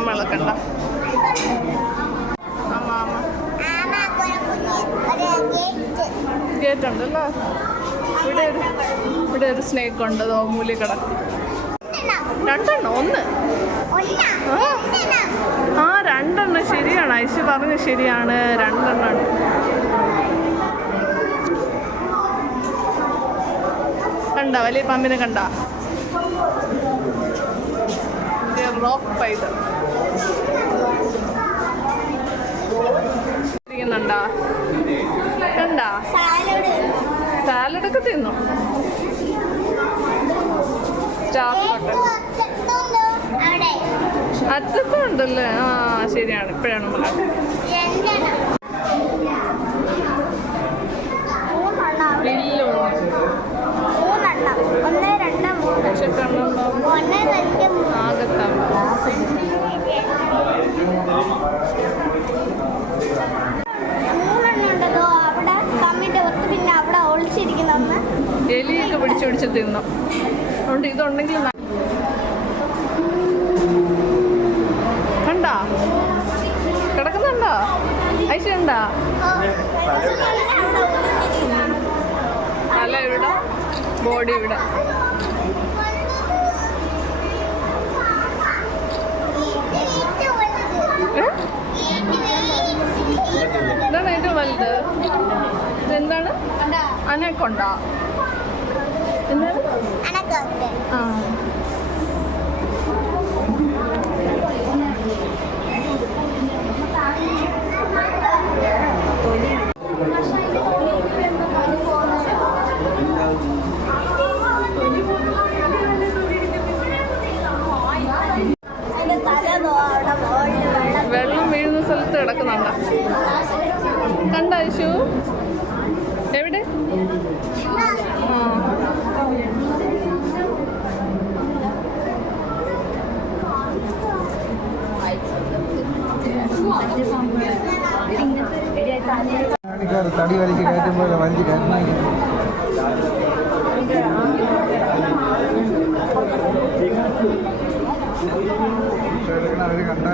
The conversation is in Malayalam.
നമ്മളെ കണ്ട ഗേറ്റ് ഉണ്ടല്ലോ. ഇവിടെ ഒരു സ്നേക്ക് ഉണ്ട്. മൂലി കിടക്കും. 2 എണ്ണം 1 ആ 2 എണ്ണം ശരിയാണ്. ഐശു പറഞ്ഞ ശരിയാണ്. 2 എണ്ണം. കണ്ട വലിയ പാമ്പിനെ കണ്ട. റോക്ക് പൈതൽ ഇരിക്കുന്നുണ്ടാ. കണ്ട സാലഡൊക്കെ തിന്നു. സ്റ്റാഫ് ഹോട്ടൽ അറ്റത്തും ഉണ്ടല്ലേ. ആ ശരിയാണ്. ഇപ്പോഴാണ് നമ്മൾ എലിയൊക്കെ പിടിച്ച് തിന്നു. അതുകൊണ്ട് ഇതുണ്ടെങ്കിൽ കണ്ടാ കിടക്കുന്നുണ്ടോ? ഐശ കണ്ടാ? തല ഇവിടെ, ബോഡി ഇവിടെ. എന്താണ് ഏറ്റവും വലുത്? എന്താണ്? അനക്കൊണ്ട. എന്താണ്? ആ വെള്ളം വീഴുന്ന സ്ഥലത്ത് കിടക്കുന്നുണ്ട. കണ്ട ഐശു? എവിടെ? തടി വലിച്ച് കയറ്റുമ്പോൾ വലിച്ച് കയറ്റുന്ന കണ്ട